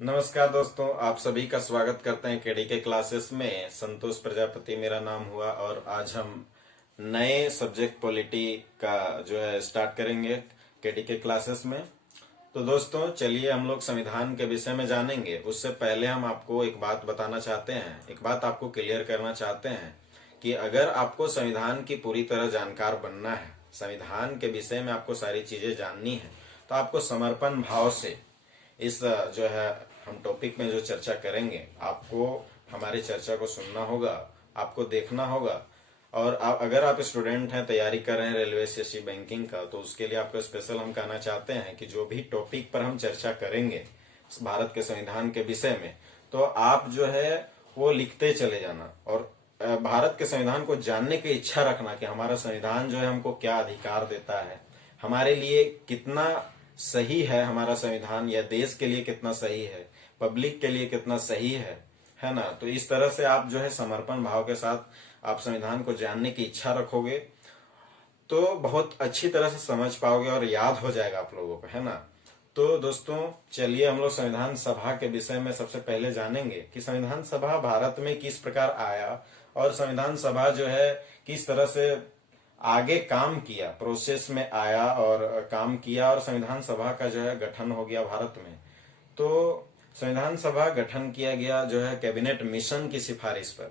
नमस्कार दोस्तों, आप सभी का स्वागत करते हैं केडी के क्लासेस में। संतोष प्रजापति मेरा नाम हुआ और आज हम नए सब्जेक्ट पॉलिटी का जो है स्टार्ट करेंगे केडी के क्लासेस में। तो दोस्तों चलिए हम लोग संविधान के विषय में जानेंगे। उससे पहले हम आपको एक बात बताना चाहते हैं, एक बात आपको क्लियर करना चाहते हैं कि अगर आपको संविधान की पूरी तरह जानकार बनना है, संविधान के विषय में आपको सारी चीजें जाननी है, तो आपको समर्पण भाव से इस जो है हम टॉपिक में जो चर्चा करेंगे, आपको हमारी चर्चा को सुनना होगा, आपको देखना होगा। और अगर आप स्टूडेंट हैं, तैयारी कर रहे हैं रेलवे एसएससी बैंकिंग का, तो उसके लिए आपको स्पेशल हम कहना चाहते हैं कि जो भी टॉपिक पर हम चर्चा करेंगे भारत के संविधान के विषय में, तो आप जो है वो लिखते चले जाना और भारत के संविधान को जानने की इच्छा रखना कि हमारा संविधान जो है हमको क्या अधिकार देता है, हमारे लिए कितना सही है हमारा संविधान, या देश के लिए कितना सही है, पब्लिक के लिए कितना सही है ना। तो इस तरह से आप जो है समर्पण भाव के साथ आप संविधान को जानने की इच्छा रखोगे तो बहुत अच्छी तरह से समझ पाओगे और याद हो जाएगा आप लोगों को, है ना। तो दोस्तों चलिए हम लोग संविधान सभा के विषय में सबसे पहले जानेंगे कि संविधान सभा भारत में किस प्रकार आया और संविधान सभा जो है किस तरह से आगे काम किया, प्रोसेस में आया और काम किया और संविधान सभा का जो है गठन हो गया भारत में। तो संविधान सभा गठन किया गया जो है कैबिनेट मिशन की सिफारिश पर।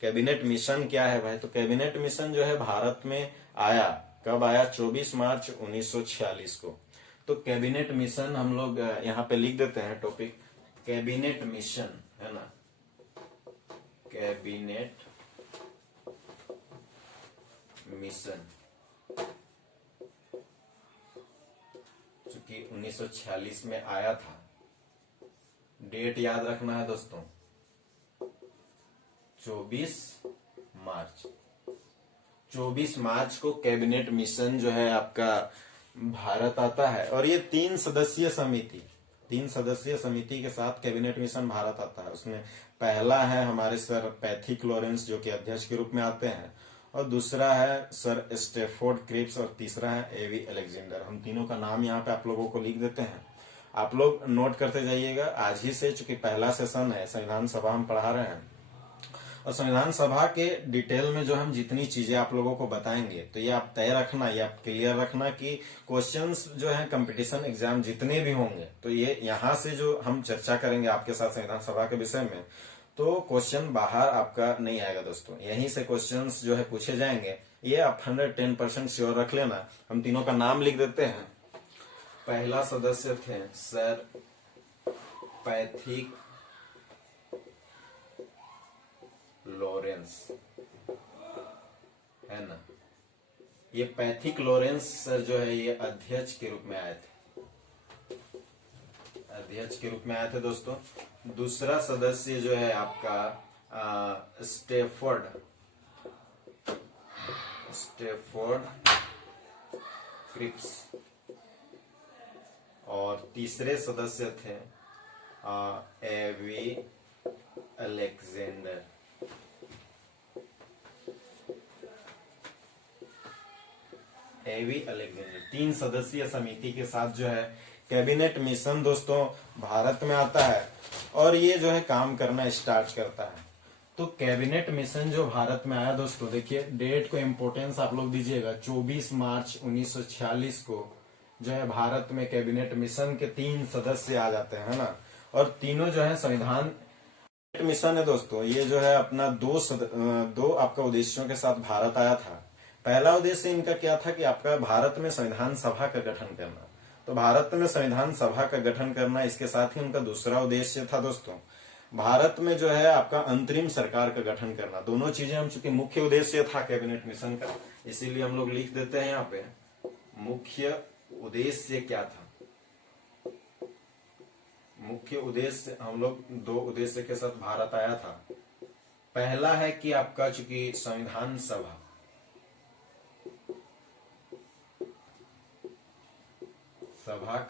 कैबिनेट मिशन क्या है भाई? तो कैबिनेट मिशन जो है भारत में आया, कब आया? 24 मार्च 1946 को। तो कैबिनेट मिशन हम लोग यहाँ पे लिख देते हैं टॉपिक, कैबिनेट मिशन, है ना। कैबिनेट मिशन चूंकि 1946 में आया था, डेट याद रखना है दोस्तों, 24 मार्च। 24 मार्च को कैबिनेट मिशन जो है आपका भारत आता है और ये 3 सदस्यीय समिति के साथ कैबिनेट मिशन भारत आता है। उसमें पहला है हमारे सर पैथिक लॉरेंस जो कि अध्यक्ष के रूप में आते हैं, और दूसरा है सर स्टेफोर्ड क्रिप्स, और तीसरा है एवी अलेक्जेंडर। हम तीनों का नाम यहाँ पे आप लोगों को लिख देते हैं, आप लोग नोट करते जाइएगा आज ही से, चूंकि पहला सेशन है, संविधान सभा हम पढ़ा रहे हैं। और संविधान सभा के डिटेल में जो हम जितनी चीजें आप लोगों को बताएंगे, तो ये आप तय रखना, ये आप क्लियर रखना कि क्वेश्चंस जो है कंपटीशन एग्जाम जितने भी होंगे, तो ये यहाँ से जो हम चर्चा करेंगे आपके साथ संविधान सभा के विषय में, तो क्वेश्चन बाहर आपका नहीं आएगा दोस्तों, यहीं से क्वेश्चंस जो है पूछे जाएंगे। ये आप 110% श्योर रख लेना। हम तीनों का नाम लिख देते हैं। पहला सदस्य थे सर पैथिक लॉरेंस, है ना। ये पैथिक लॉरेंस सर जो है ये अध्यक्ष के रूप में आए थे, अध्यक्ष के रूप में आए थे दोस्तों। दूसरा सदस्य जो है आपका स्टेफोर्ड क्रिप्स, और तीसरे सदस्य थे एवी अलेक्जेंडर। एवी अलेक्जेंडर 3 सदस्यीय समिति के साथ जो है कैबिनेट मिशन दोस्तों भारत में आता है और ये जो है काम करना स्टार्ट करता है। तो कैबिनेट मिशन जो भारत में आया दोस्तों, देखिए डेट को इम्पोर्टेंस आप लोग दीजिएगा, 24 मार्च 1946 को जो है भारत में कैबिनेट मिशन के 3 सदस्य आ जाते हैं, ना। और तीनों जो है संविधान मिशन है दोस्तों, ये जो है अपना दो आपका उद्देश्यों के साथ भारत आया था। पहला उद्देश्य इनका क्या था कि आपका भारत में संविधान सभा का गठन करना। तो भारत में संविधान सभा का गठन करना, इसके साथ ही उनका दूसरा उद्देश्य था दोस्तों भारत में जो है आपका अंतरिम सरकार का गठन करना। दोनों चीजें हम चूंकि मुख्य उद्देश्य था कैबिनेट मिशन का, इसीलिए हम लोग लिख देते हैं यहाँ पे मुख्य उद्देश्य क्या था। मुख्य उद्देश्य हम लोग 2 उद्देश्य के साथ भारत आया था। पहला है कि आपका चूंकि संविधान सभा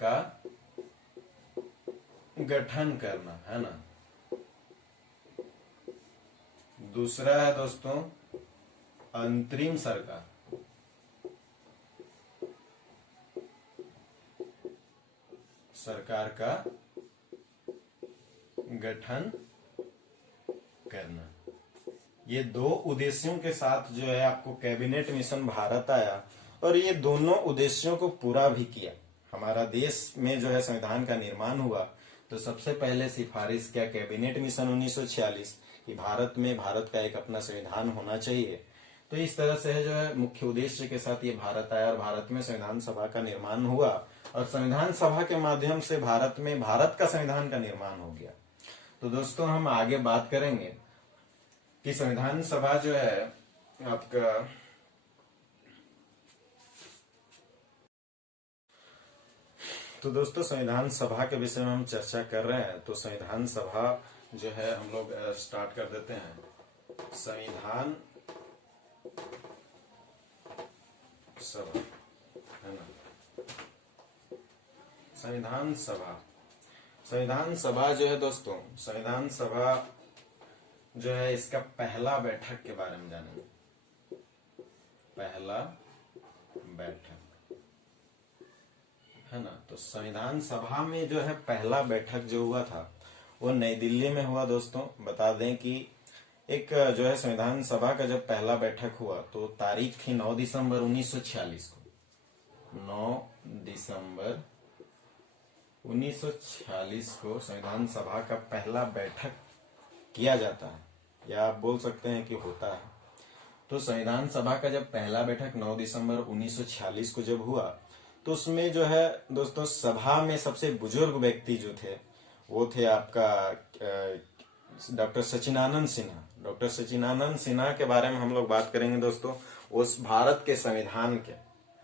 का गठन करना, है ना। दूसरा है दोस्तों अंतरिम सरकार का गठन करना। ये दो उद्देश्यों के साथ जो है आपको कैबिनेट मिशन भारत आया और ये दोनों उद्देश्यों को पूरा भी किया। हमारा देश में जो है संविधान का निर्माण हुआ तो सबसे पहले सिफारिश किया कैबिनेट मिशन 1946 कि भारत में भारत का एक अपना संविधान होना चाहिए। तो इस तरह से जो है मुख्य उद्देश्य के साथ ये भारत आया और भारत में संविधान सभा का निर्माण हुआ और संविधान सभा के माध्यम से भारत में भारत का संविधान का निर्माण हो गया। तो दोस्तों हम आगे बात करेंगे कि संविधान सभा जो है आपका तो दोस्तों संविधान सभा के विषय में हम चर्चा कर रहे हैं। तो संविधान सभा जो है हम लोग स्टार्ट कर देते हैं। संविधान सभा है ना, संविधान सभा। संविधान सभा जो है दोस्तों, संविधान सभा जो है इसका पहला बैठक के बारे में जानेंगे। पहला बैठक है ना, तो संविधान सभा में जो है पहला बैठक जो हुआ था वो नई दिल्ली में हुआ। दोस्तों बता दें कि एक जो है संविधान सभा का जब पहला बैठक हुआ तो तारीख थी 9 दिसंबर 1946 को। 9 दिसंबर 1946 को संविधान सभा का पहला बैठक किया जाता है या आप बोल सकते हैं कि होता है। तो संविधान सभा का जब पहला बैठक 9 दिसंबर 1946 को जब हुआ तो उसमें जो है दोस्तों सभा में सबसे बुजुर्ग व्यक्ति जो थे वो थे आपका डॉक्टर सचिदानंद सिन्हा। डॉक्टर सचिदानंद सिन्हा के बारे में हम लोग बात करेंगे दोस्तों। उस भारत के संविधान के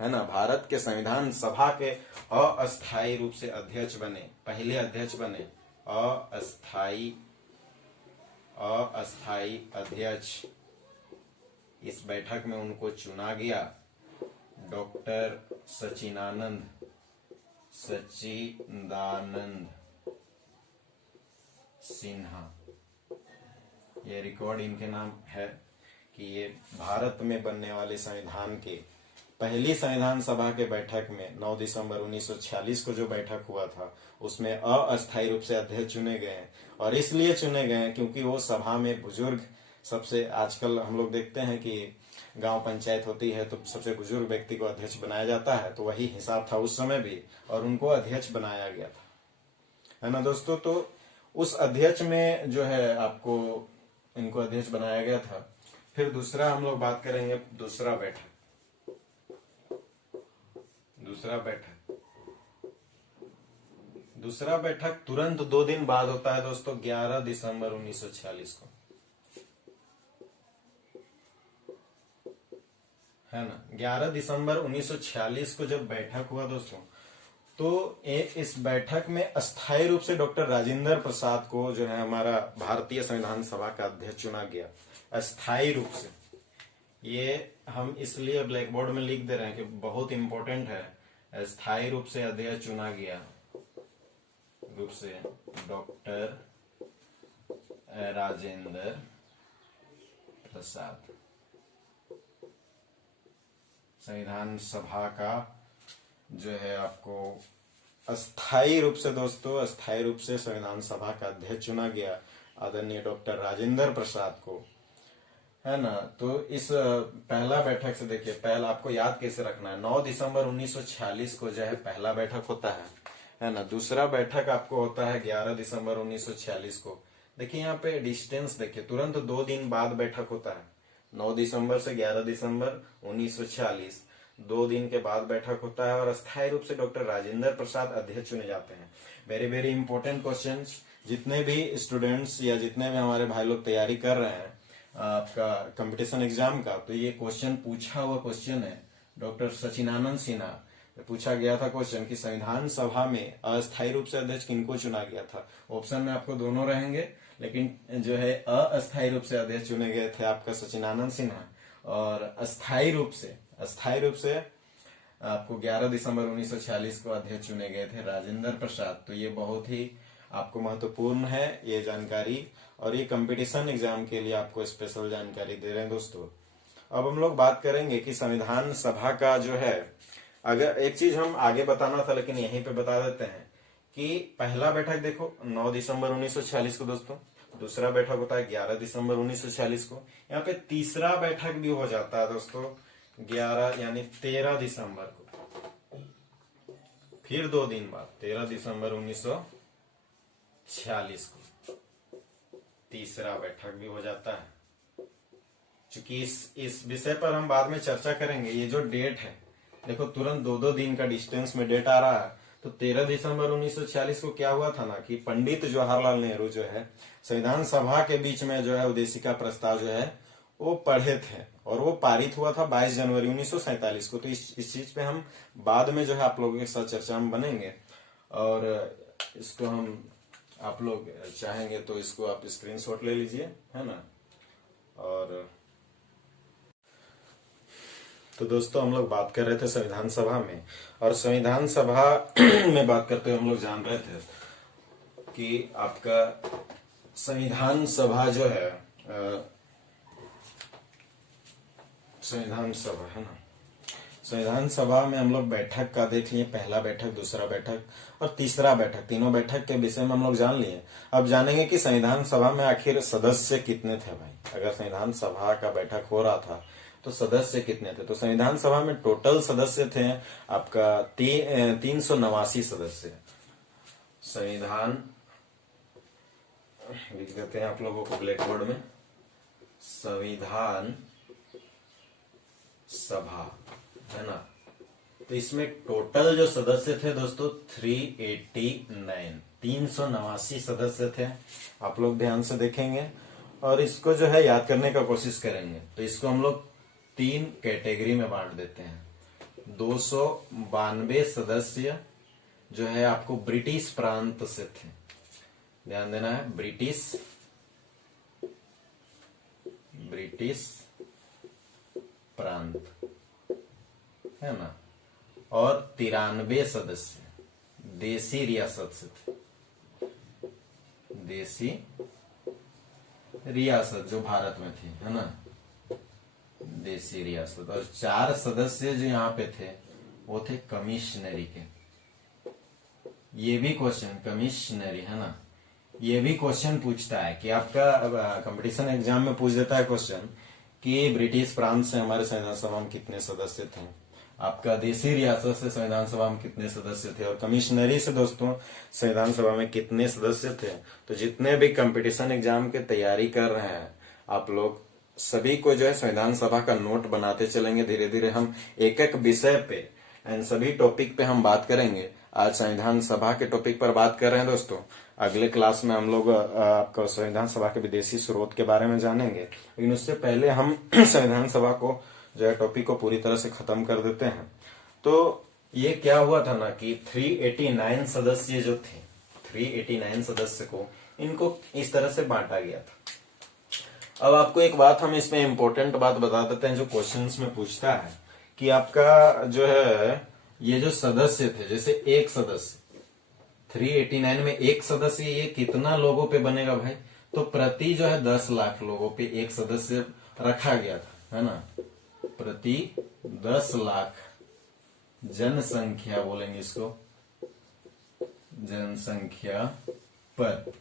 है ना, भारत के संविधान सभा के अस्थायी रूप से अध्यक्ष बने, पहले अध्यक्ष बने। अस्थायी अध्यक्ष इस बैठक में उनको चुना गया डॉक्टर सचिदानंद सिन्हा। ये रिकॉर्ड इनके नाम है कि ये भारत में बनने वाले संविधान के पहली संविधान सभा के बैठक में 9 दिसंबर 1946 को जो बैठक हुआ था उसमें अस्थायी रूप से अध्यक्ष चुने गए हैं। और इसलिए चुने गए हैं क्योंकि वो सभा में बुजुर्ग सबसे, आजकल हम लोग देखते हैं कि गांव पंचायत होती है तो सबसे बुजुर्ग व्यक्ति को अध्यक्ष बनाया जाता है, तो वही हिसाब था उस समय भी और उनको अध्यक्ष बनाया गया था, है ना दोस्तों। तो उस अध्यक्ष में जो है आपको इनको अध्यक्ष बनाया गया था। फिर दूसरा हम लोग बात करेंगे दूसरा बैठक तुरंत 2 दिन बाद होता है दोस्तों, 11 दिसंबर 1946 को, है ना। 11 दिसंबर 1946 को जब बैठक हुआ दोस्तों तो इस बैठक में अस्थायी रूप से डॉक्टर राजेंद्र प्रसाद को जो है हमारा भारतीय संविधान सभा का अध्यक्ष चुना गया, अस्थायी रूप से। ये हम इसलिए ब्लैक बोर्ड में लिख दे रहे हैं कि बहुत इंपॉर्टेंट है। अस्थायी रूप से अध्यक्ष चुना गया रूप से डॉक्टर राजेंद्र प्रसाद। संविधान सभा का जो है आपको अस्थायी रूप से दोस्तों, अस्थायी रूप से संविधान सभा का अध्यक्ष चुना गया आदरणीय डॉक्टर राजेंद्र प्रसाद को, है ना। तो इस पहला बैठक से देखिए, पहला आपको याद कैसे रखना है, 9 दिसंबर 1946 को जो है पहला बैठक होता है ना। दूसरा बैठक आपको होता है 11 दिसंबर 1946 को। देखिए यहाँ पे डिस्टेंस देखिए, तुरंत 2 दिन बाद बैठक होता है। 9 दिसंबर से 11 दिसंबर 1946, 2 दिन के बाद बैठक होता है और अस्थायी रूप से डॉक्टर राजेंद्र प्रसाद अध्यक्ष चुने जाते हैं। Very very important question. जितने भी स्टूडेंट्स या जितने भी हमारे भाई लोग तैयारी कर रहे हैं आपका कंपटीशन एग्जाम का, तो ये क्वेश्चन पूछा हुआ क्वेश्चन है। डॉक्टर सचिदानंद सिन्हा पूछा गया था क्वेश्चन कि संविधान सभा में अस्थायी रूप से अध्यक्ष किनको चुना गया था। ऑप्शन में आपको दोनों रहेंगे, लेकिन जो है अस्थायी रूप से अध्यक्ष चुने गए थे आपका सचिदानंद सिन्हा, और अस्थायी रूप से आपको 11 दिसंबर 1946 को अध्यक्ष चुने गए थे राजेंद्र प्रसाद। तो ये बहुत ही आपको महत्वपूर्ण है ये जानकारी, और ये कंपटीशन एग्जाम के लिए आपको स्पेशल जानकारी दे रहे हैं दोस्तों। अब हम लोग बात करेंगे कि संविधान सभा का जो है, अगर एक चीज हम आगे बताना था लेकिन यहीं पे बता देते हैं कि पहला बैठक देखो 9 दिसंबर 1946 को दोस्तों, दूसरा बैठक होता है 11 दिसंबर 1946 को, यहाँ पे तीसरा बैठक भी हो जाता है दोस्तों 11 यानी 13 दिसंबर को, फिर 2 दिन बाद 13 दिसंबर 1946 को तीसरा बैठक भी हो जाता है। चूंकि इस विषय पर हम बाद में चर्चा करेंगे। ये जो डेट है देखो, तुरंत 2-2 दिन का डिस्टेंस में डेट आ रहा है। तो 13 दिसंबर 1946 को क्या हुआ था ना कि पंडित जवाहरलाल नेहरू जो है संविधान सभा के बीच में जो है उद्देशिका प्रस्ताव जो है वो पढ़े थे, और वो पारित हुआ था 22 जनवरी 1947 को। तो इस चीज पे हम बाद में जो है आप लोगों के साथ चर्चा में बनेंगे, और इसको हम आप लोग चाहेंगे तो इसको आप स्क्रीनशॉट ले लीजिए, है ना। और तो दोस्तों हम लोग बात कर रहे थे संविधान सभा में, और संविधान सभा में बात करते हुए हम लोग जान रहे थे कि आपका संविधान सभा जो है संविधान सभा है ना, संविधान सभा में हम लोग बैठक का देख लिए, पहला बैठक, दूसरा बैठक और तीसरा बैठक, तीनों बैठक के विषय में हम लोग जान लिए। अब जानेंगे कि संविधान सभा में आखिर सदस्य कितने थे भाई। अगर संविधान सभा का बैठक हो रहा था तो सदस्य कितने थे। तो संविधान सभा में टोटल सदस्य थे आपका 389 सदस्य। संविधान लिख देते हैं आप लोगों को ब्लैक बोर्ड में, संविधान सभा है ना। तो इसमें टोटल जो सदस्य थे दोस्तों 389 सदस्य थे। आप लोग ध्यान से देखेंगे और इसको जो है याद करने का कोशिश करेंगे। तो इसको हम लोग 3 कैटेगरी में बांट देते हैं। 292 सदस्य जो है आपको ब्रिटिश प्रांत से थे, ध्यान देना है, ब्रिटिश प्रांत है ना। और 93 सदस्य देसी रियासत से थे, देसी रियासत जो भारत में थी, है ना, देसी रियासत। और 4 सदस्य जो यहाँ पे थे वो थे कमिश्नरी के। ये भी क्वेश्चन कमिश्नरी है ना, ये भी क्वेश्चन पूछता है कि आपका कंपटीशन एग्जाम में पूछ देता है क्वेश्चन कि ब्रिटिश प्रांत से हमारे संविधान सभा में कितने सदस्य थे, आपका देसी रियासत से संविधान सभा में कितने सदस्य थे, और कमिश्नरी से दोस्तों संविधान सभा में कितने सदस्य थे। तो जितने भी कंपटीशन एग्जाम की तैयारी कर रहे हैं आप लोग सभी को जो है संविधान सभा का नोट बनाते चलेंगे। धीरे धीरे हम एक एक विषय पे एंड सभी टॉपिक पे हम बात करेंगे। आज संविधान सभा के टॉपिक पर बात कर रहे हैं दोस्तों, अगले क्लास में हम लोग आपका संविधान सभा के विदेशी स्रोत के बारे में जानेंगे। लेकिन उससे पहले हम संविधान सभा को जो है टॉपिक को पूरी तरह से खत्म कर देते हैं। तो ये क्या हुआ था ना कि 389 सदस्य जो थे, 389 सदस्य को इनको इस तरह से बांटा गया था। अब आपको एक बात हम इसमें इंपॉर्टेंट बात बता देते हैं जो क्वेश्चंस में पूछता है कि आपका जो है ये जो सदस्य थे, जैसे एक सदस्य 389 में एक सदस्य, ये कितना लोगों पे बनेगा भाई। तो प्रति जो है 10 लाख लोगों पे एक सदस्य रखा गया था, है ना। प्रति 10 लाख जनसंख्या बोलेंगे इसको, जनसंख्या पर।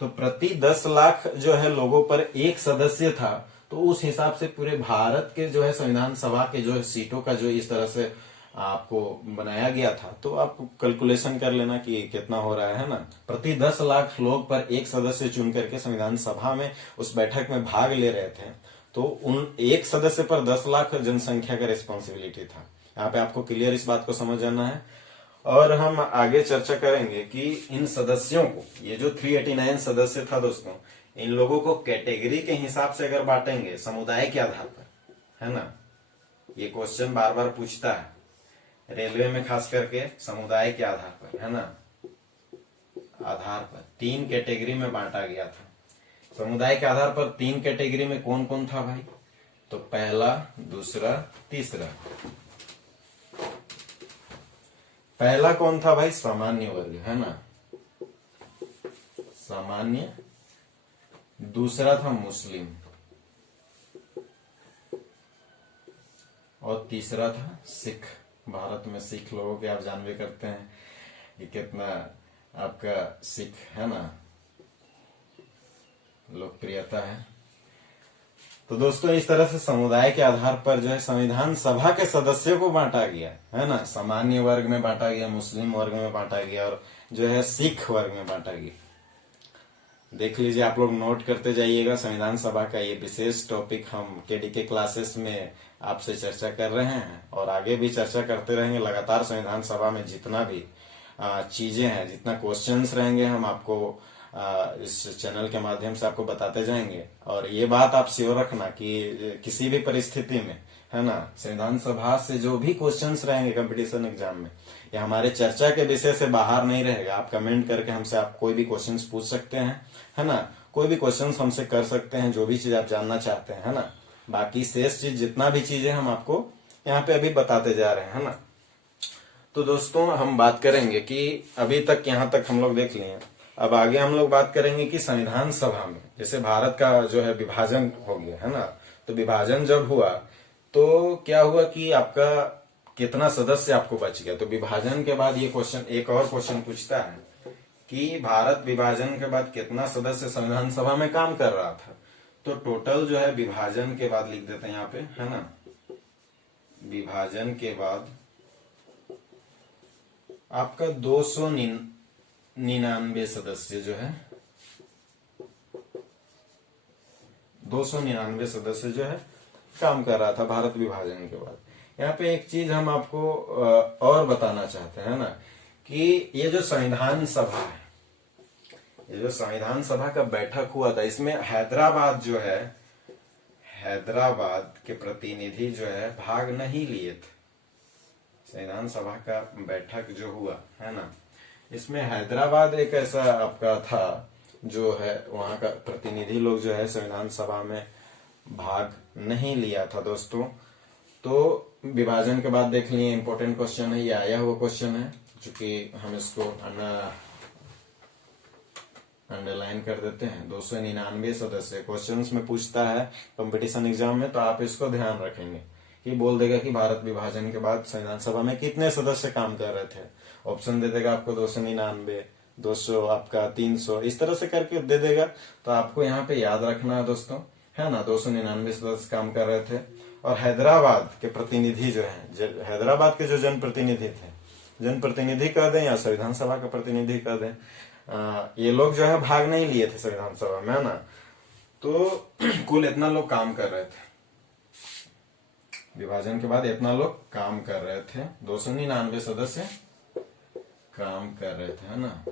तो प्रति 10 लाख जो है लोगों पर एक सदस्य था। तो उस हिसाब से पूरे भारत के जो है संविधान सभा के जो है सीटों का जो इस तरह से आपको बनाया गया था। तो आप कैलकुलेशन कर लेना कि कितना हो रहा है ना। प्रति 10 लाख लोग पर एक सदस्य चुन करके संविधान सभा में उस बैठक में भाग ले रहे थे। तो उन एक सदस्य पर 10 लाख जनसंख्या का रिस्पॉन्सिबिलिटी था। यहाँ पे आपको क्लियर इस बात को समझ जाना है। और हम आगे चर्चा करेंगे कि इन सदस्यों को, ये जो 389 सदस्य था दोस्तों, इन लोगों को कैटेगरी के हिसाब से अगर बांटेंगे समुदाय के आधार पर, है ना। ये क्वेश्चन बार बार पूछता है रेलवे में, खास करके समुदाय के आधार पर, है ना, आधार पर 3 कैटेगरी में बांटा गया था। समुदाय के आधार पर 3 कैटेगरी में कौन कौन था भाई। तो पहला, दूसरा, तीसरा। पहला कौन था भाई, सामान्य वर्ग, है ना, सामान्य। दूसरा था मुस्लिम, और तीसरा था सिख। भारत में सिख लोगों के आप जानवे करते हैं कि कितना आपका सिख है ना लोकप्रियता है। तो दोस्तों इस तरह से समुदाय के आधार पर जो है संविधान सभा के सदस्यों को बांटा गया है ना, सामान्य वर्ग में बांटा गया, मुस्लिम वर्ग में बांटा गया और जो है सिख वर्ग में बांटा गया। देख लीजिए, आप लोग नोट करते जाइएगा। संविधान सभा का ये विशेष टॉपिक हम केडीके क्लासेस में आपसे चर्चा कर रहे हैं और आगे भी चर्चा करते रहेंगे लगातार। संविधान सभा में जितना भी चीजें हैं, जितना क्वेश्चंस रहेंगे, हम आपको इस चैनल के माध्यम से आपको बताते जाएंगे। और ये बात आप श्योर रखना कि किसी भी परिस्थिति में है ना, संविधान सभा से जो भी क्वेश्चंस रहेंगे कंपटीशन एग्जाम में, ये हमारे चर्चा के विषय से बाहर नहीं रहेगा। आप कमेंट करके हमसे आप कोई भी क्वेश्चंस पूछ सकते हैं, है ना, कोई भी क्वेश्चंस हमसे कर सकते हैं, जो भी चीज आप जानना चाहते हैं, है ना। बाकी शेष चीज जितना भी चीजें हम आपको यहाँ पे अभी बताते जा रहे हैं, है ना। तो दोस्तों हम बात करेंगे कि अभी तक यहाँ तक हम लोग देख लिए, अब आगे हम लोग बात करेंगे कि संविधान सभा में जैसे भारत का जो है विभाजन हो गया है ना, तो विभाजन जब हुआ तो क्या हुआ कि आपका कितना सदस्य आपको बच गया। तो विभाजन के बाद ये क्वेश्चन, एक और क्वेश्चन पूछता है कि भारत विभाजन के बाद कितना सदस्य संविधान सभा में काम कर रहा था। तो टोटल जो है विभाजन के बाद लिख देते हैं यहाँ पे, है ना, विभाजन के बाद आपका 299 सदस्य जो है, 299 सदस्य जो है काम कर रहा था भारत विभाजन के बाद। यहाँ पे एक चीज हम आपको और बताना चाहते हैं ना, कि ये जो संविधान सभा है, ये जो संविधान सभा का बैठक हुआ था, इसमें हैदराबाद जो है, हैदराबाद के प्रतिनिधि जो है भाग नहीं लिए थे। संविधान सभा का बैठक जो हुआ है ना, इसमें हैदराबाद एक ऐसा आपका था जो है, वहां का प्रतिनिधि लोग जो है संविधान सभा में भाग नहीं लिया था दोस्तों। तो विभाजन के बाद देख लिए, इंपॉर्टेंट क्वेश्चन है, ये आया हुआ क्वेश्चन है, चूंकि हम इसको अंडरलाइन कर देते हैं। 299 सदस्य क्वेश्चंस में पूछता है कंपटीशन एग्जाम में, तो आप इसको ध्यान रखेंगे कि बोल देगा कि भारत विभाजन के बाद संविधान सभा में कितने सदस्य काम कर रहे थे। ऑप्शन दे देगा आपको 299, 200, आपका 300, इस तरह से करके दे देगा। तो आपको यहाँ पे याद रखना है दोस्तों, है ना, 299 सदस्य काम कर रहे थे। और हैदराबाद के प्रतिनिधि जो है, हैदराबाद के जो जनप्रतिनिधि थे, जनप्रतिनिधि कह दें या संविधान सभा का प्रतिनिधि कह दें, ये लोग जो है भाग नहीं लिए थे संविधान सभा में, है ना। तो कुल इतना लोग काम कर रहे थे, विभाजन के बाद इतना लोग काम कर रहे थे, 299 सदस्य काम कर रहे थे, है ना,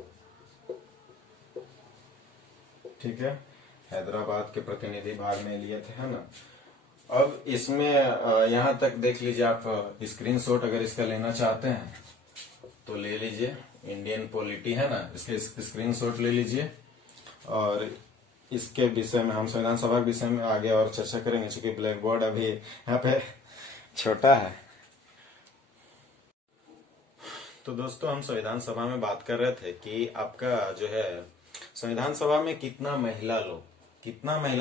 ठीक है। हैदराबाद के प्रतिनिधि भाग नहीं लिए थे, है ना। अब इसमें यहां तक देख लीजिए, आप स्क्रीनशॉट अगर इसका लेना चाहते हैं तो ले लीजिए, इंडियन पॉलिटी है ना, इसके स्क्रीनशॉट ले लीजिए। और इसके विषय में हम संविधान सभा के विषय में आगे और चर्चा करेंगे, क्योंकि ब्लैक बोर्ड अभी यहाँ पे छोटा है। तो दोस्तों हम संविधान सभा में बात कर रहे थे कि आपका जो है संविधान सभा में कितना महिला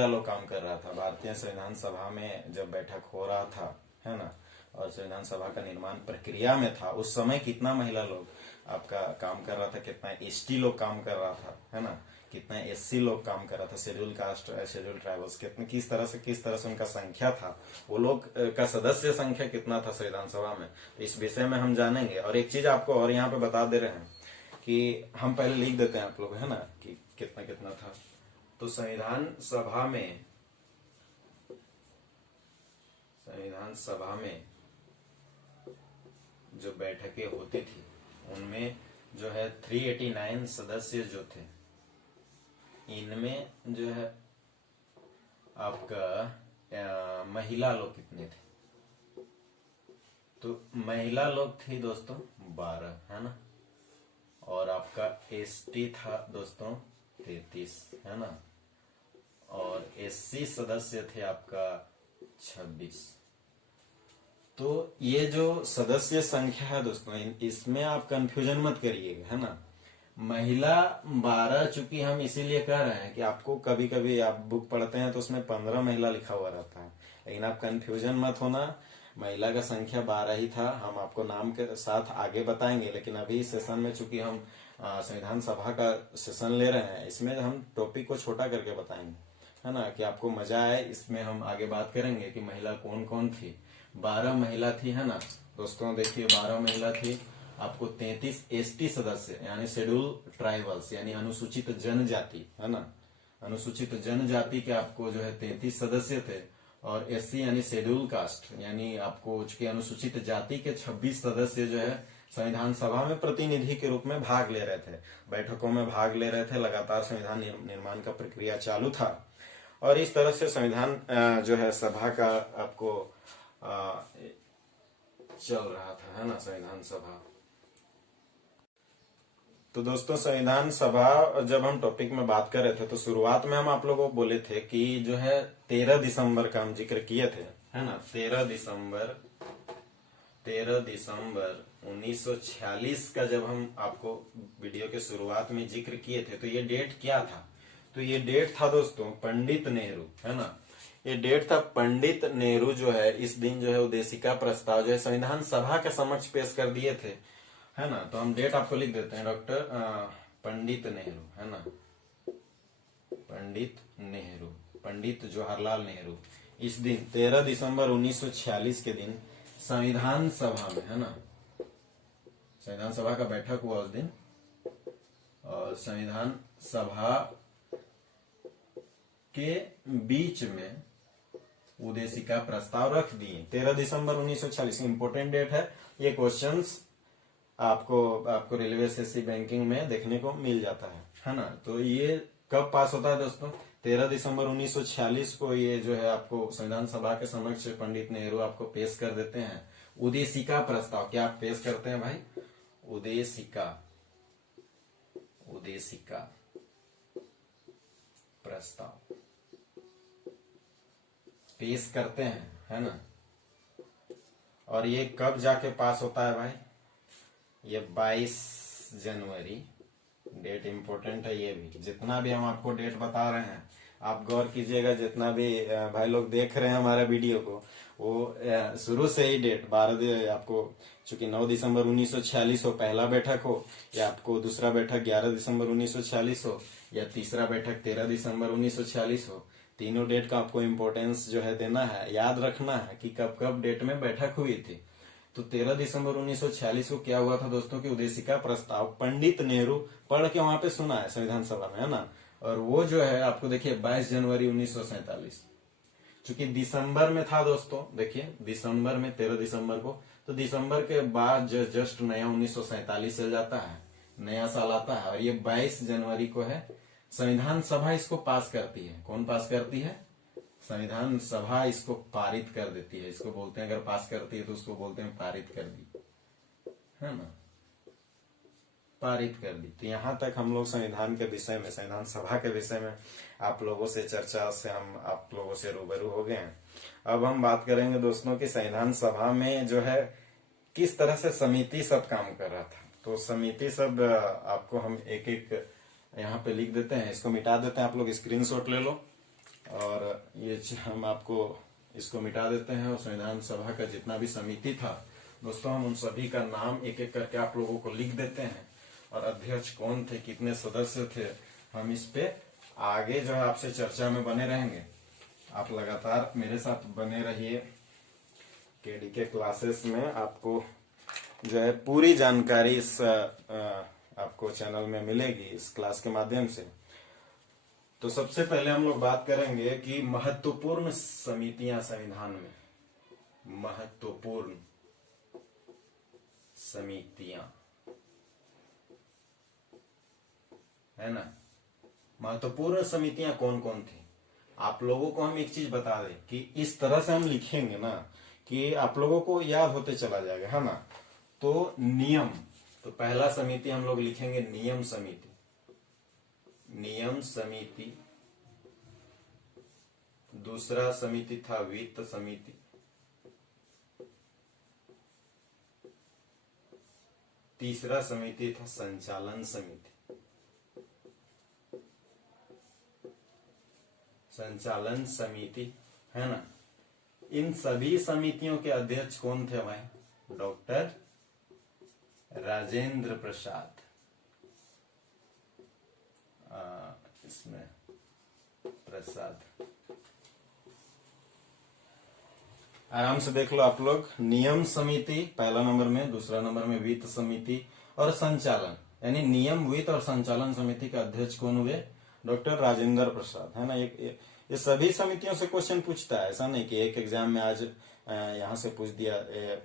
लोग काम कर रहा था। भारतीय संविधान सभा में जब बैठक हो रहा था, है ना, और संविधान सभा का निर्माण प्रक्रिया में था, उस समय कितना महिला लोग आपका काम कर रहा था, कितना एसटी लोग काम कर रहा था, है ना, कितना एससी लोग काम कर रहा था, शेड्यूल कास्ट, शेड्यूल ट्राइबल्स, कितने किस तरह से उनका संख्या था, वो लोग का सदस्य संख्या कितना था संविधान सभा में। तो इस विषय में हम जानेंगे। और एक चीज आपको और यहाँ पे बता दे रहे हैं कि हम पहले लिख देते हैं आप लोग, है ना, कि कितना कितना था। तो संविधान सभा में जो बैठकें होती थी, उनमें जो है 389 सदस्य जो थे, इनमें जो है आपका महिला लोग कितने थे। तो महिला लोग थी दोस्तों 12, है ना, और आपका एसटी था दोस्तों 33, है ना, और एससी सदस्य थे आपका 26। तो ये जो सदस्य संख्या है दोस्तों, इसमें आप कंफ्यूजन मत करिएगा, है ना। महिला 12 चूंकि हम इसीलिए कह रहे हैं कि आपको कभी कभी आप बुक पढ़ते हैं तो उसमें 15 महिला लिखा हुआ रहता है, लेकिन आप कंफ्यूजन मत होना, महिला का संख्या 12 ही था। हम आपको नाम के साथ आगे बताएंगे, लेकिन अभी इस सेशन में चूंकि हम संविधान सभा का सेशन ले रहे हैं, इसमें हम टॉपिक को छोटा करके बताएंगे, है ना, कि आपको मजा आए। इसमें हम आगे बात करेंगे कि महिला कौन कौन थी। 12 महिला थी, है ना दोस्तों। देखिए 12 महिला थी। आपको 33 एसटी सदस्य यानी शेड्यूल ट्राइबल्स यानी अनुसूचित जनजाति, है ना, अनुसूचित जनजाति के आपको जो है 33 सदस्य थे। और एससी यानी शेड्यूल कास्ट यानी आपको चूंकि अनुसूचित जाति के 26 सदस्य जो है संविधान सभा में प्रतिनिधि के रूप में भाग ले रहे थे, बैठकों में भाग ले रहे थे। लगातार संविधान निर्माण का प्रक्रिया चालू था और इस तरह से संविधान जो है सभा का आपको चल रहा था, है ना, संविधान सभा। तो दोस्तों संविधान सभा जब हम टॉपिक में बात कर रहे थे तो शुरुआत में हम आप लोगों को बोले थे कि जो है 13 दिसंबर का हम जिक्र किए थे, है ना। 13 दिसंबर 1946 का जब हम आपको वीडियो के शुरुआत में जिक्र किए थे तो ये डेट क्या था? तो ये डेट था दोस्तों पंडित नेहरू, है ना। ये डेट था पंडित नेहरू जो है इस दिन जो है उद्देशिका प्रस्ताव जो है संविधान सभा के समक्ष पेश कर दिए थे, है ना। तो हम डेट आपको लिख देते हैं, डॉक्टर पंडित नेहरू, है ना, पंडित नेहरू, पंडित जवाहरलाल नेहरू। इस दिन 13 दिसंबर 1946 के दिन संविधान सभा में, है ना, संविधान सभा का बैठक हुआ उस दिन और संविधान सभा के बीच में उद्देशिका प्रस्ताव रख दिए। 13 दिसंबर 1946 इंपोर्टेंट डेट है। ये क्वेश्चंस आपको रेलवे एसएससी बैंकिंग में देखने को मिल जाता है ना। तो ये कब पास होता है दोस्तों? 13 दिसंबर 1946 को ये जो है आपको संविधान सभा के समक्ष पंडित नेहरू आपको पेश कर देते हैं उद्देशिका प्रस्ताव। क्या पेश करते हैं भाई? उद्देशिका प्रस्ताव पेश करते हैं, है ना। और ये कब जाके पास होता है भाई? ये 22 जनवरी, डेट इंपॉर्टेंट है। ये भी जितना भी हम आपको डेट बता रहे हैं आप गौर कीजिएगा, जितना भी भाई लोग देख रहे हैं हमारे वीडियो को वो शुरू से ही डेट 12 आपको चूंकि 9 दिसंबर 1946 हो पहला बैठक हो, या आपको दूसरा बैठक 11 दिसंबर 1946 हो, या तीसरा बैठक 13 दिसंबर 1946 हो, तीनों डेट का आपको इम्पोर्टेंस जो है देना है, याद रखना है कि कब कब डेट में बैठक हुई थी। तो 13 दिसंबर 1946 को क्या हुआ था दोस्तों की उद्देशिका प्रस्ताव पंडित नेहरू पढ़ के वहां पे सुना है संविधान सभा में, है ना। और वो जो है आपको देखिए 22 जनवरी 1947 चूंकि दिसंबर में था दोस्तों, देखिए दिसंबर में 13 दिसंबर को, तो दिसंबर के बाद जस्ट नया 1947 चल जाता है, नया साल आता है और ये 22 जनवरी को है संविधान सभा इसको पास करती है। कौन पास करती है? संविधान सभा इसको पारित कर देती है। इसको बोलते हैं, अगर पास करती है तो उसको बोलते हैं पारित कर दी, है ना, पारित कर दी। तो यहां तक हम लोग संविधान के विषय में, संविधान सभा के विषय में आप लोगों से चर्चा से हम आप लोगों से रूबरू हो गए हैं। अब हम बात करेंगे दोस्तों कि संविधान सभा में जो है किस तरह से समिति सब काम कर रहा था। तो समिति सब आपको हम एक एक यहाँ पे लिख देते हैं, इसको मिटा देते हैं, आप लोग स्क्रीनशॉट ले लो और ये हम आपको इसको मिटा देते हैं। और संविधान सभा का जितना भी समिति था दोस्तों हम उन सभी का नाम एक एक करके आप लोगों को लिख देते हैं और अध्यक्ष कौन थे, कितने सदस्य थे, हम इस पे आगे जो है आपसे चर्चा में बने रहेंगे। आप लगातार मेरे साथ बने रहिए। केडीके क्लासेस में आपको जो है पूरी जानकारी इस आपको चैनल में मिलेगी इस क्लास के माध्यम से। तो सबसे पहले हम लोग बात करेंगे कि महत्वपूर्ण समितियां संविधान में, महत्वपूर्ण समितियां, है ना। महत्वपूर्ण समितियां कौन कौन थी? आप लोगों को हम एक चीज बता दें कि इस तरह से हम लिखेंगे ना कि आप लोगों को याद होते चला जाएगा, है ना। तो नियम, तो पहला समिति हम लोग लिखेंगे नियम समिति, नियम समिति। दूसरा समिति था वित्त समिति। तीसरा समिति था संचालन समिति, संचालन समिति, है ना। इन सभी समितियों के अध्यक्ष कौन थे भाई? डॉक्टर राजेंद्र प्रसाद, इसमें प्रसाद। आराम से देख लो आप लोग। नियम समिति पहला नंबर में, दूसरा नंबर में वित्त समिति और संचालन, यानी नियम वित्त और संचालन समिति का अध्यक्ष कौन हुए? डॉक्टर राजेंद्र प्रसाद, है ना। ये सभी समितियों से क्वेश्चन पूछता है, ऐसा नहीं कि एक एग्जाम में आज यहाँ से पूछ दिया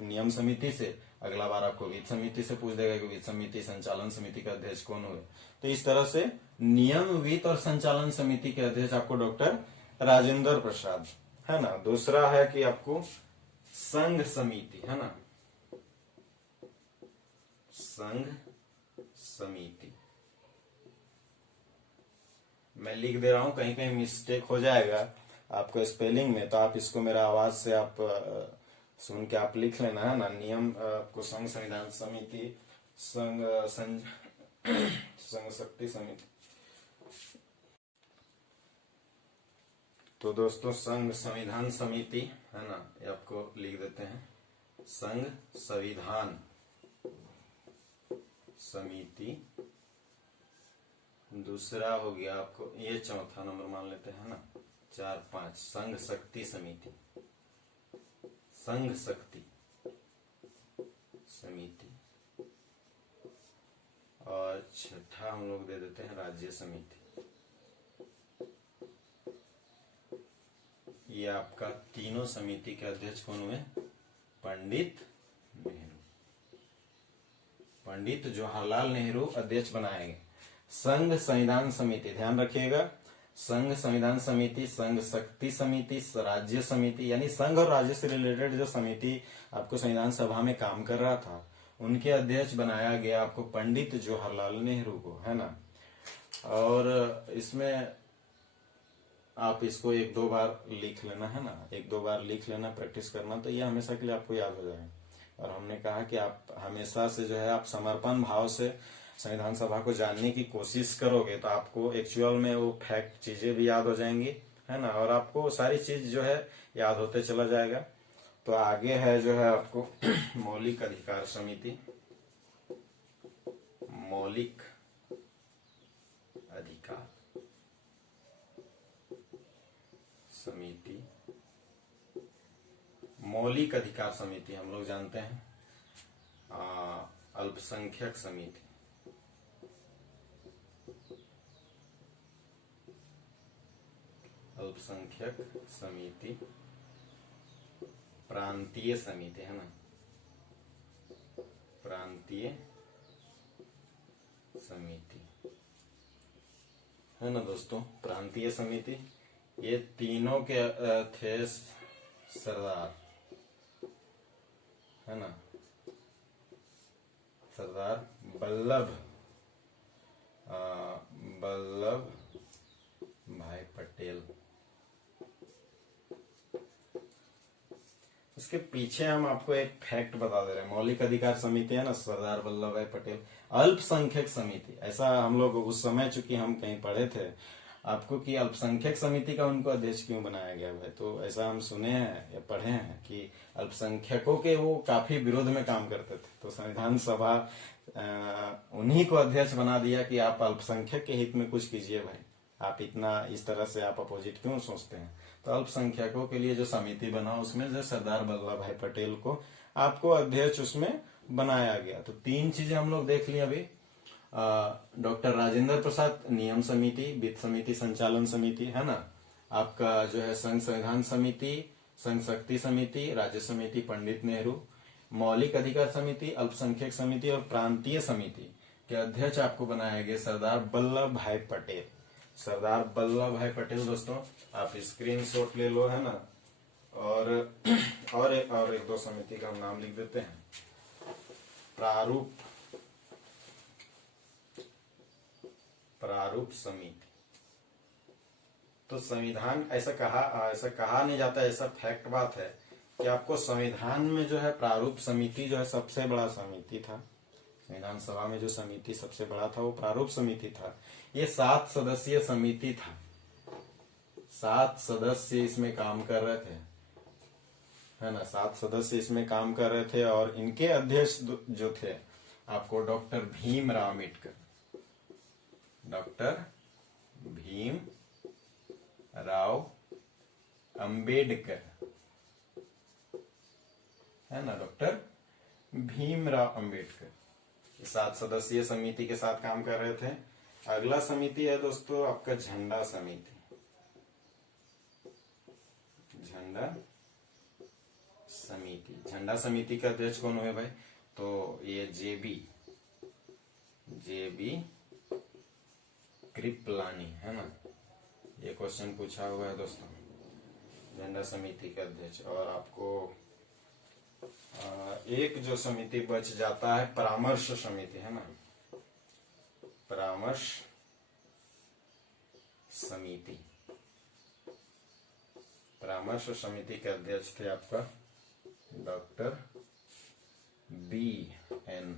नियम समिति से, अगला बार आपको वित्त समिति से पूछ देगा कि वित्त समिति संचालन समिति का अध्यक्ष कौन हुए। तो इस तरह से नियम वित्त और संचालन समिति के अध्यक्ष आपको डॉक्टर राजेंद्र प्रसाद, है ना। दूसरा है कि आपको संघ समिति, है ना, संघ समिति। मैं लिख दे रहा हूं, कहीं कहीं मिस्टेक हो जाएगा आपको स्पेलिंग में, तो आप इसको मेरा आवाज से आप सुन के आप लिख लेना, है ना। नियम आपको संघ संविधान समिति, संघ शक्ति समिति। तो दोस्तों संघ संविधान समिति, है ना, ये आपको लिख देते हैं, संघ संविधान समिति। दूसरा हो गया आपको, ये चौथा नंबर मान लेते हैं ना, 4 5 संघ शक्ति समिति, संघ शक्ति समिति। और छठा हम लोग दे देते हैं राज्य समिति। ये आपका तीनों समिति के अध्यक्ष कौन हुए? पंडित नेहरू, पंडित जवाहरलाल नेहरू अध्यक्ष बनाए गए। संघ संविधान समिति, ध्यान रखिएगा, संघ संविधान समिति, संघ शक्ति समिति, राज्य समिति, यानी संघ और राज्य से रिलेटेड जो समिति आपको संविधान सभा में काम कर रहा था, उनके अध्यक्ष बनाया गया आपको पंडित जवाहरलाल नेहरू को, है ना। और इसमें आप इसको 1-2 बार लिख लेना, है ना, 1-2 बार लिख लेना, प्रैक्टिस करना, तो ये हमेशा के लिए आपको याद हो जाएगा। और हमने कहा कि आप हमेशा से जो है आप समर्पण भाव से संविधान सभा को जानने की कोशिश करोगे तो आपको एक्चुअल में वो फैक्ट चीजें भी याद हो जाएंगी, है ना, और आपको सारी चीज जो है याद होते चला जाएगा। तो आगे है जो है आपको मौलिक अधिकार समिति, मौलिक अधिकार समिति। मौलिक अधिकार समिति हम लोग जानते हैं अल्पसंख्यक समिति, अल्पसंख्यक समिति, प्रांतीय समिति, है ना, प्रांतीय समिति, है ना दोस्तों, प्रांतीय समिति। ये तीनों के थे सरदार, है ना, सरदार वल्लभ भाई पटेल। इसके पीछे हम आपको एक फैक्ट बता दे रहे हैं। मौलिक अधिकार समिति है ना, सरदार वल्लभ भाई पटेल। अल्पसंख्यक समिति, ऐसा हम लोग उस समय, चूंकि हम कहीं पढ़े थे आपको कि अल्पसंख्यक समिति का उनको अध्यक्ष क्यों बनाया गया है, तो ऐसा हम सुने हैं या पढ़े हैं कि अल्पसंख्यकों के वो काफी विरोध में काम करते थे, तो संविधान सभा उन्हीं को अध्यक्ष बना दिया कि आप अल्पसंख्यक के हित में कुछ कीजिए भाई, आप इतना इस तरह से आप अपोजिट क्यों सोचते हैं। तो अल्पसंख्यकों के लिए जो समिति बना उसमें जो सरदार वल्लभ भाई पटेल को आपको अध्यक्ष उसमें बनाया गया। तो 3 चीजें हम लोग देख ली अभी। डॉक्टर राजेंद्र प्रसाद नियम समिति, वित्त समिति, संचालन समिति, है ना। आपका जो है संघ संविधान समिति, संघ शक्ति समिति, राज्य समिति पंडित नेहरू, मौलिक अधिकार समिति, अल्पसंख्यक समिति और प्रांतीय समिति के अध्यक्ष आपको बनाए गए सरदार वल्लभ भाई पटेल। सरदार वल्लभ भाई पटेल दोस्तों आप स्क्रीनशॉट ले लो, है ना। और एक दो समिति का हम नाम लिख देते हैं। प्रारूप समिति। तो संविधान ऐसा कहा नहीं जाता, ऐसा फैक्ट बात है कि आपको संविधान में जो है प्रारूप समिति जो है सबसे बड़ा समिति था। संविधान सभा में जो समिति सबसे बड़ा था वो प्रारूप समिति था। ये 7 सदस्यीय समिति था, 7 सदस्य इसमें काम कर रहे थे, है ना। 7 सदस्य इसमें काम कर रहे थे और इनके अध्यक्ष जो थे आपको डॉक्टर भीमराव अम्बेडकर, डॉक्टर भीमराव अंबेडकर, है ना, डॉक्टर भीमराव अंबेडकर 7 सदस्यीय समिति के साथ काम कर रहे थे। अगला समिति है दोस्तों आपका झंडा समिति। झंडा समिति, झंडा समिति का अध्यक्ष कौन हुए भाई? तो ये जेबी कृपलानी, है ना, ये क्वेश्चन पूछा हुआ है दोस्तों, झंडा समिति के अध्यक्ष। और आपको एक जो समिति बच जाता है परामर्श समिति, है ना, परामर्श समिति। परामर्श समिति के अध्यक्ष थे आपका डॉक्टर BN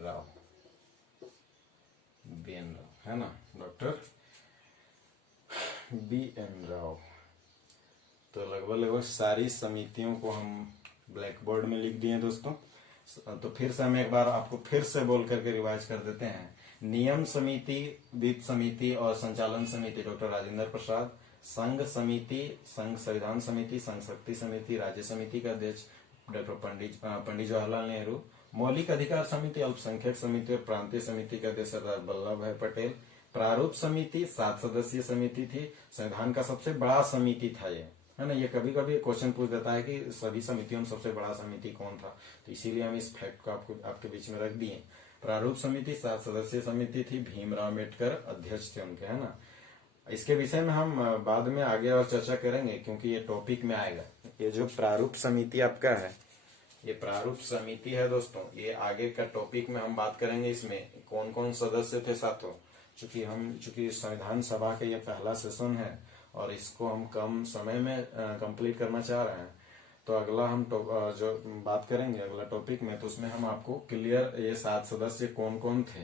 राव, है ना, डॉक्टर BN राव। तो लगभग सारी समितियों को हम ब्लैक बोर्ड में लिख दिए दोस्तों। तो फिर से हम एक बार आपको फिर से बोल करके रिवाइज कर देते हैं। नियम समिति, वित्त समिति और संचालन समिति डॉक्टर राजेंद्र प्रसाद। संघ समिति, संघ संविधान समिति, संघ शक्ति समिति, राज्य समिति का अध्यक्ष डॉक्टर पंडित जवाहरलाल नेहरू। मौलिक अधिकार समिति, अल्पसंख्यक समिति और प्रांतीय समिति के अध्यक्ष सरदार वल्लभ भाई पटेल। प्रारूप समिति 7 सदस्यीय समिति थी, संविधान का सबसे बड़ा समिति था ये, है ना। ये कभी कभी क्वेश्चन पूछ देता है कि सभी समितियों में सबसे बड़ा समिति कौन था, तो इसीलिए हम इस फैक्ट को आपके बीच में रख दिए। प्रारूप समिति 7 सदस्यीय समिति थी, भीमराव अम्बेडकर अध्यक्ष थे उनके, है ना। इसके विषय में हम बाद में आगे और चर्चा करेंगे क्योंकि ये टॉपिक में आएगा। ये जो प्रारूप समिति आपका है, ये प्रारूप समिति है दोस्तों, ये आगे का टॉपिक में हम बात करेंगे। इसमें कौन कौन सदस्य थे साथों, चूंकि संविधान सभा का ये पहला सेशन है और इसको हम कम समय में कंप्लीट करना चाह रहे हैं, तो अगला हम जो बात करेंगे अगला टॉपिक में, तो उसमें हम आपको क्लियर ये 7 सदस्य कौन कौन थे,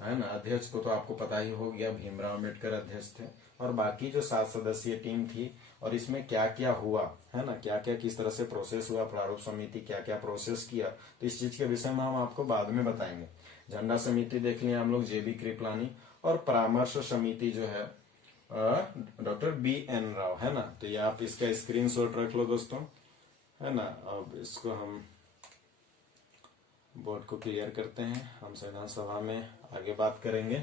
है ना। अध्यक्ष को तो आपको पता ही हो गया, भीमराव अम्बेडकर अध्यक्ष थे, और बाकी जो 7 सदस्यीय टीम थी और इसमें क्या क्या हुआ, है ना, क्या क्या किस तरह से प्रोसेस हुआ, प्रारूप समिति क्या क्या प्रोसेस किया, तो इस चीज के विषय में हम आपको बाद में बताएंगे। झंडा समिति देख लिया हम लोग, जेबी कृपलानी, और परामर्श समिति जो है डॉक्टर BN राव, है ना। तो ये आप इसका स्क्रीनशॉट रख लो दोस्तों, है ना। अब इसको हम बोर्ड को क्लियर करते हैं। हम संविधान सभा में आगे बात करेंगे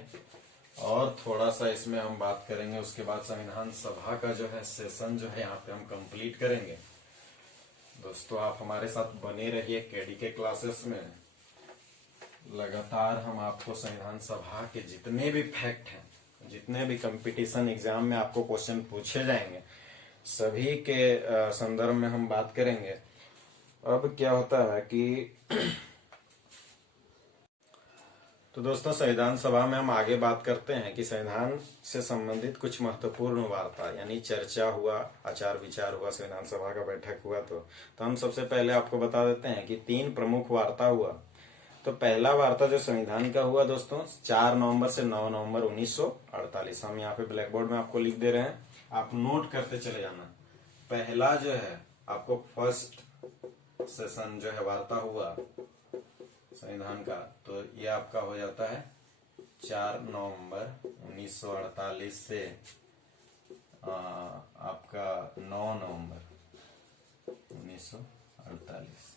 और थोड़ा सा इसमें हम बात करेंगे, उसके बाद संविधान सभा का जो है सेशन जो है यहाँ पे हम कंप्लीट करेंगे। दोस्तों आप हमारे साथ बने रहिए KDK क्लासेस में। लगातार हम आपको संविधान सभा के जितने भी फैक्ट हैं, जितने भी कंपटीशन एग्जाम में आपको क्वेश्चन पूछे जाएंगे, सभी के संदर्भ में हम बात करेंगे। अब क्या होता है कि तो दोस्तों संविधान सभा में हम आगे बात करते हैं कि संविधान से संबंधित कुछ महत्वपूर्ण वार्ता यानी चर्चा हुआ, आचार विचार हुआ, संविधान सभा का बैठक हुआ। तो हम सबसे पहले आपको बता देते हैं कि 3 प्रमुख वार्ता हुआ। तो पहला वार्ता जो संविधान का हुआ दोस्तों 4 नवंबर से 9 नवंबर 1948। हम यहाँ पे ब्लैक बोर्ड में आपको लिख दे रहे हैं, आप नोट करते चले जाना। पहला जो है आपको फर्स्ट सेशन जो है वार्ता हुआ संविधान का, तो ये आपका हो जाता है 4 नवंबर 1948 से आपका 9 नवंबर 1948।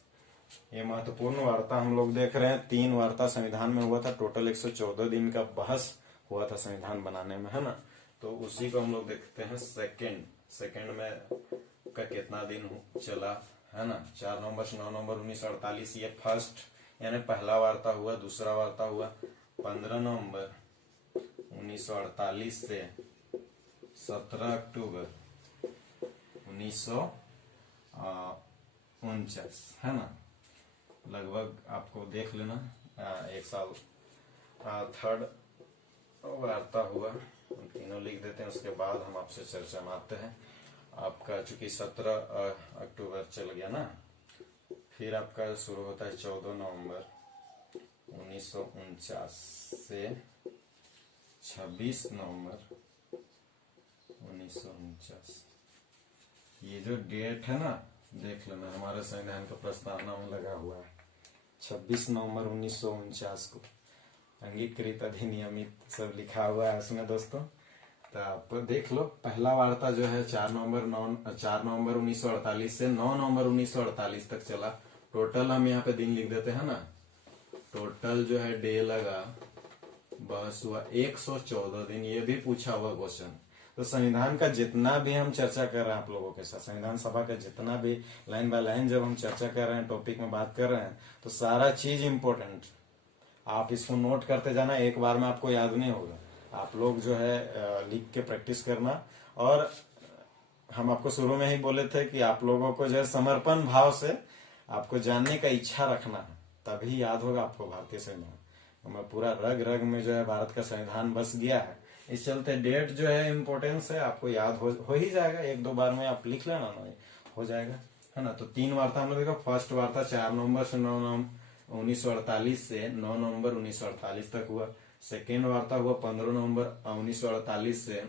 ये महत्वपूर्ण वार्ता हम लोग देख रहे हैं। 3 वार्ता संविधान में हुआ था, टोटल 114 दिन का बहस हुआ था संविधान बनाने में, है ना। तो उसी को हम लोग देखते हैं सेकंड में का कितना दिन चला, है ना। 4 नवंबर से 9 नवंबर 1948 ये फर्स्ट यानी पहला वार्ता हुआ। दूसरा वार्ता हुआ 15 नवंबर 1948 से 17 अक्टूबर 1949, है ना। लगभग आपको देख लेना 1 साल। थर्ड वार्ता हुआ, हम तीनों लिख देते हैं, उसके बाद हम आपसे चर्चा में आते हैं। आपका चूंकि 17 अक्टूबर चल गया ना, फिर आपका शुरू होता है 14 नवंबर 1949 से 26 नवंबर 1949। ये जो डेट है ना, देख लेना, हमारे संविधान का प्रस्तावना में लगा हुआ है 26 नवंबर 1949 को अंगीकृत अधिनियमित सब लिखा हुआ है उसमें दोस्तों। तो आप देख लो, पहला वार्ता जो है 4 नवंबर 1948 से 9 नवंबर 1948 तक चला। टोटल हम यहाँ पे दिन लिख देते हैं ना, टोटल जो है डे लगा, बस हुआ 114 दिन। ये भी पूछा हुआ क्वेश्चन। तो संविधान का जितना भी हम चर्चा कर रहे हैं आप लोगों के साथ, संविधान सभा का जितना भी लाइन बाय लाइन जब हम चर्चा कर रहे हैं, टॉपिक में बात कर रहे हैं, तो सारा चीज इंपॉर्टेंट। आप इसको नोट करते जाना, एक बार में आपको याद नहीं होगा। आप लोग जो है लिख के प्रैक्टिस करना। और हम आपको शुरू में ही बोले थे कि आप लोगों को जो है समर्पण भाव से आपको जानने का इच्छा रखना है, तभी याद होगा आपको भारतीय संविधान। मैं पूरा रग रग में जो है भारत का संविधान बस गया है। इस चलते डेट जो है इम्पोर्टेंस है, आपको याद हो ही जाएगा, 1-2 बार में आप लिख लेना ना, हो जाएगा, है ना। तो 3 वार्ता हम लोग देखा। फर्स्ट वार्ता 4 नवंबर से 9 नवंबर 1948 से 9 नवंबर 1948 तक हुआ। सेकेंड वार्ता हुआ 15 नवंबर 1948 से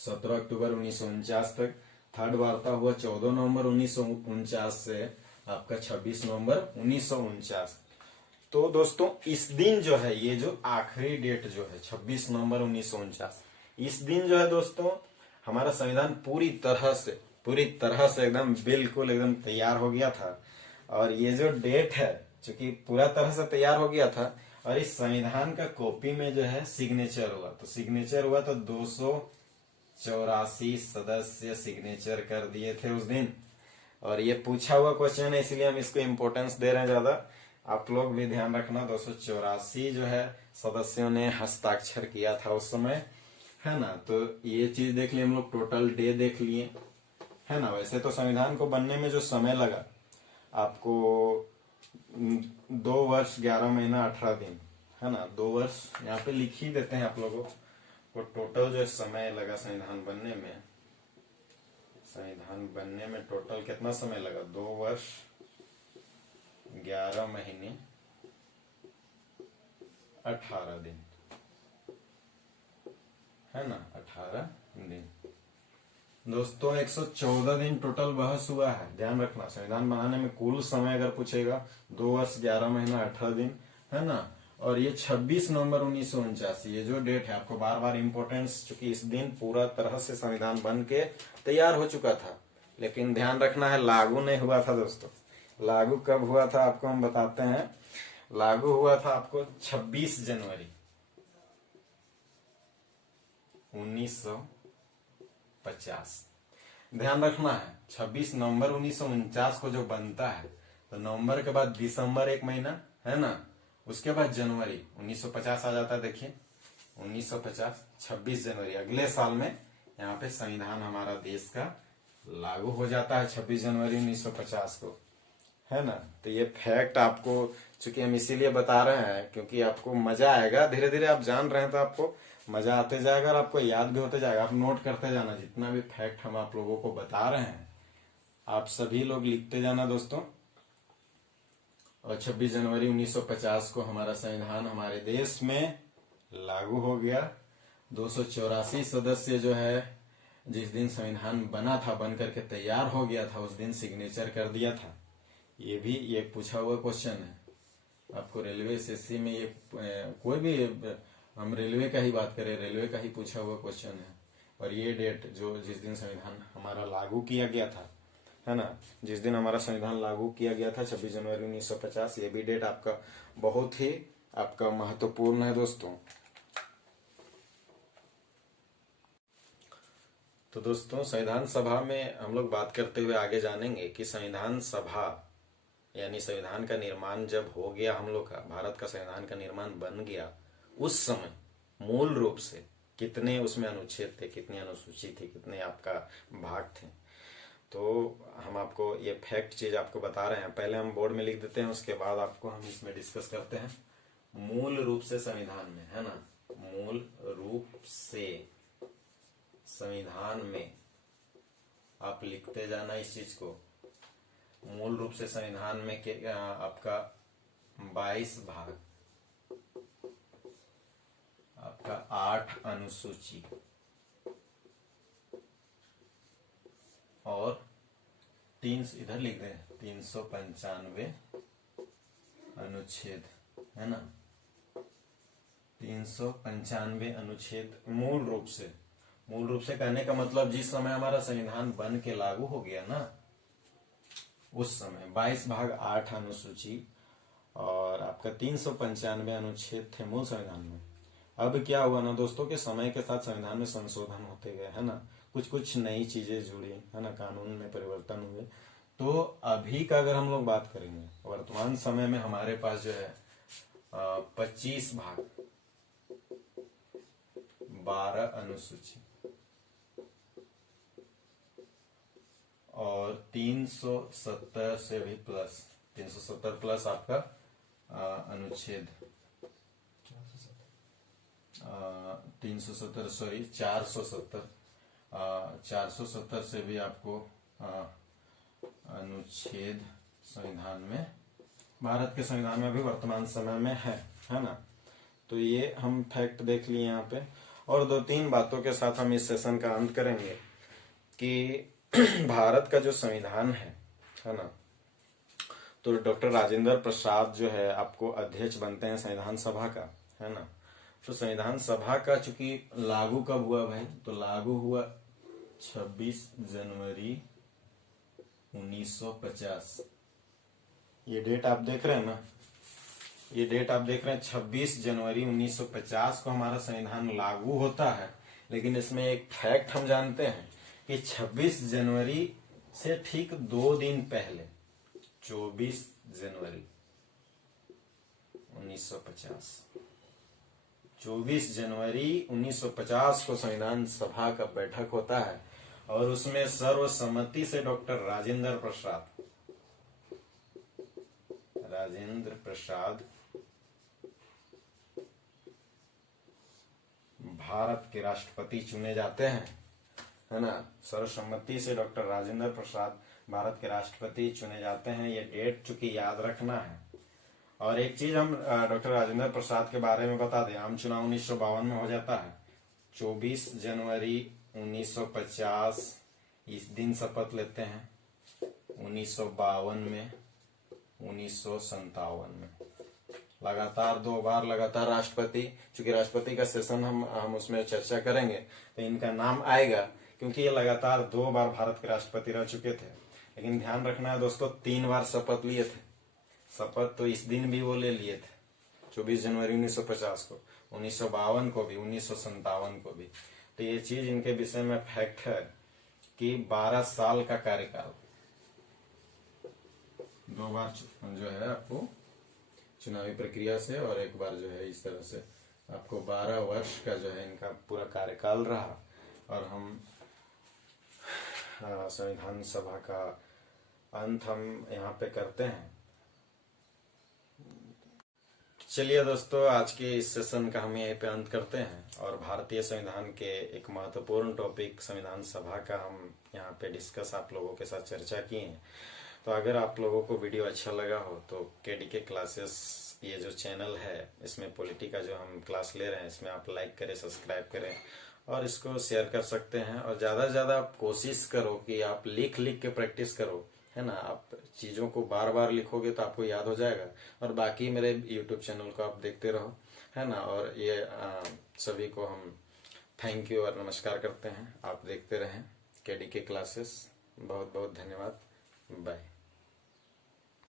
17 अक्टूबर 1949 तक। थर्ड वार्ता हुआ 14 नवंबर 1949 से आपका 26 नवंबर 1949। तो दोस्तों इस दिन जो है, ये जो आखिरी डेट जो है 26 नवंबर 1949, इस दिन जो है दोस्तों हमारा संविधान पूरी तरह से एकदम बिल्कुल एकदम तैयार हो गया था। और ये जो डेट है, चूंकि पूरा तरह से तैयार हो गया था, और इस संविधान का कॉपी में जो है सिग्नेचर हुआ तो 284 सदस्य सिग्नेचर कर दिए थे उस दिन। और ये पूछा हुआ क्वेश्चन है, इसलिए हम इसको इम्पोर्टेंस दे रहे हैं ज्यादा। आप लोग भी ध्यान रखना, 284 जो है सदस्यों ने हस्ताक्षर किया था उस समय, है ना। तो ये चीज देख लिए हम लोग, टोटल डे देख लिए, है ना। वैसे तो संविधान को बनने में जो समय लगा आपको 2 वर्ष 11 महीना 18 दिन, है ना। 2 वर्ष यहाँ पे लिख ही देते हैं आप लोगों को। टोटल जो समय लगा संविधान बनने में टोटल कितना समय लगा? 2 वर्ष 11 महीने 18 दिन, है ना, 18 दिन। दोस्तों 114 दिन टोटल बहस हुआ है। ध्यान रखना, संविधान बनाने में कुल समय अगर पूछेगा 2 वर्ष 11 महीना 18 दिन, है ना। और ये 26 नवंबर 1949, ये जो डेट है आपको बार बार इंपॉर्टेंस, चूंकि इस दिन पूरा तरह से संविधान बन के तैयार हो चुका था, लेकिन ध्यान रखना है लागू नहीं हुआ था दोस्तों। लागू कब हुआ था आपको हम बताते हैं। लागू हुआ था आपको 26 जनवरी 1950। ध्यान रखना है 26 नवंबर 1949 को जो बनता है, तो नवंबर के बाद दिसंबर 1 महीना, है ना, उसके बाद जनवरी 1950 आ जाता है। देखिए 1950 26 जनवरी अगले साल में यहाँ पे संविधान हमारा देश का लागू हो जाता है 26 जनवरी 1950 को, है ना। तो ये फैक्ट आपको चूंकि हम इसीलिए बता रहे हैं क्योंकि आपको मजा आएगा, धीरे धीरे आप जान रहे हैं तो आपको मजा आते जाएगा और आपको याद भी होते जाएगा। आप नोट करते जाना, जितना भी फैक्ट हम आप लोगों को बता रहे हैं आप सभी लोग लिखते जाना दोस्तों। और 26 जनवरी 1950 को हमारा संविधान हमारे देश में लागू हो गया। 284 सदस्य जो है, जिस दिन संविधान बना था, बन करके तैयार हो गया था, उस दिन सिग्नेचर कर दिया था। ये भी ये पूछा हुआ क्वेश्चन है आपको रेलवे एसएससी में। ये कोई भी, हम रेलवे का ही बात करें, रेलवे का ही पूछा हुआ क्वेश्चन है। और ये डेट जो जिस दिन संविधान हमारा लागू किया गया था, है ना, जिस दिन हमारा संविधान लागू किया गया था 26 जनवरी 1950, ये भी डेट आपका बहुत ही आपका महत्वपूर्ण है दोस्तों। तो दोस्तों संविधान सभा में हम लोग बात करते हुए आगे जानेंगे कि संविधान सभा यानी संविधान का निर्माण जब हो गया, हम लोग का भारत का संविधान का निर्माण बन गया, उस समय मूल रूप से कितने उसमें अनुच्छेद थे, कितनी अनुसूची थी, कितने आपका भाग थे। तो हम आपको ये फैक्ट चीज आपको बता रहे हैं। पहले हम बोर्ड में लिख देते हैं, उसके बाद आपको हम इसमें डिस्कस करते हैं। मूल रूप से संविधान में, है ना, मूल रूप से संविधान में आप लिखते जाना इस चीज को। मूल रूप से संविधान में आपका 22 भाग, आपका 8 अनुसूची और 3 इधर लिख दें 395 अनुच्छेद, है ना, 395 अनुच्छेद मूल रूप से। मूल रूप से कहने का मतलब जिस समय हमारा संविधान बन के लागू हो गया ना, उस समय 22 भाग 8 अनुसूची और आपका 395 अनुच्छेद थे मूल संविधान में। अब क्या हुआ ना दोस्तों के समय के साथ संविधान में संशोधन होते गए, है ना, कुछ कुछ नई चीजें जुड़ी, है ना, कानून में परिवर्तन हुए। तो अभी का अगर हम लोग बात करेंगे, वर्तमान समय में हमारे पास जो है 25 भाग 12 अनुसूची और 370 से भी प्लस, 370 प्लस आपका अनुच्छेद 370 सॉरी 470 470 से भी आपको अनुच्छेद संविधान में, भारत के संविधान में भी वर्तमान समय में है ना। तो ये हम फैक्ट देख लिए यहाँ पे, और 2-3 बातों के साथ हम इस सेशन का अंत करेंगे कि भारत का जो संविधान है ना, तो डॉक्टर राजेंद्र प्रसाद जो है आपको अध्यक्ष बनते हैं संविधान सभा का, है ना। तो संविधान सभा का चूंकि लागू कब हुआ भाई, तो लागू हुआ 26 जनवरी 1950। ये डेट आप देख रहे हैं ना, ये डेट आप देख रहे हैं 26 जनवरी 1950 को हमारा संविधान लागू होता है। लेकिन इसमें एक फैक्ट हम जानते हैं कि 26 जनवरी से ठीक 2 दिन पहले 24 जनवरी 1950, 24 जनवरी 1950 को संविधान सभा का बैठक होता है और उसमें सर्वसम्मति से डॉक्टर राजेंद्र प्रसाद भारत के राष्ट्रपति चुने जाते हैं, है ना। सर्वसम्मति से डॉक्टर राजेंद्र प्रसाद भारत के राष्ट्रपति चुने जाते हैं। ये डेट चूंकि याद रखना है। और एक चीज हम डॉक्टर राजेंद्र प्रसाद के बारे में बता दें, आम चुनाव 1952 में हो जाता है 24 जनवरी 1950 इस दिन शपथ लेते हैं, 1952 में, 1957 में, लगातार 2 बार लगातार राष्ट्रपति, चूंकि राष्ट्रपति का सेशन हम उसमें चर्चा करेंगे तो इनका नाम आएगा, क्योंकि ये लगातार 2 बार भारत के राष्ट्रपति रह चुके थे। लेकिन ध्यान रखना है दोस्तों, 3 बार शपथ लिए थे। शपथ तो इस दिन भी वो ले लिए थे 24 जनवरी 1950 को, 1952 को भी, 1957 को भी। तो ये चीज इनके विषय में फैक्ट है कि 12 साल का कार्यकाल, 2 बार जो है आपको चुनावी प्रक्रिया से और 1 बार जो है इस तरह से आपको 12 वर्ष का जो है इनका पूरा कार्यकाल रहा। और हम संविधान सभा का अंत हम यहाँ पे करते हैं। चलिए दोस्तों, आज के इस सेशन का हम यहीं पे अंत करते हैं और भारतीय संविधान के एक महत्वपूर्ण टॉपिक संविधान सभा का हम यहाँ पे डिस्कस आप लोगों के साथ चर्चा किए हैं। तो अगर आप लोगों को वीडियो अच्छा लगा हो तो केडीके क्लासेस ये जो चैनल है, इसमें पॉलिटी का जो हम क्लास ले रहे हैं, इसमें आप लाइक करें, सब्सक्राइब करें और इसको शेयर कर सकते हैं। और ज़्यादा से ज़्यादा आप कोशिश करो कि आप लिख के प्रैक्टिस करो, है ना। आप चीज़ों को बार बार लिखोगे तो आपको याद हो जाएगा। और बाकी मेरे यूट्यूब चैनल को आप देखते रहो, है ना। और ये सभी को हम थैंक यू और नमस्कार करते हैं। आप देखते रहें केडीके क्लासेस। बहुत बहुत धन्यवाद। बाय।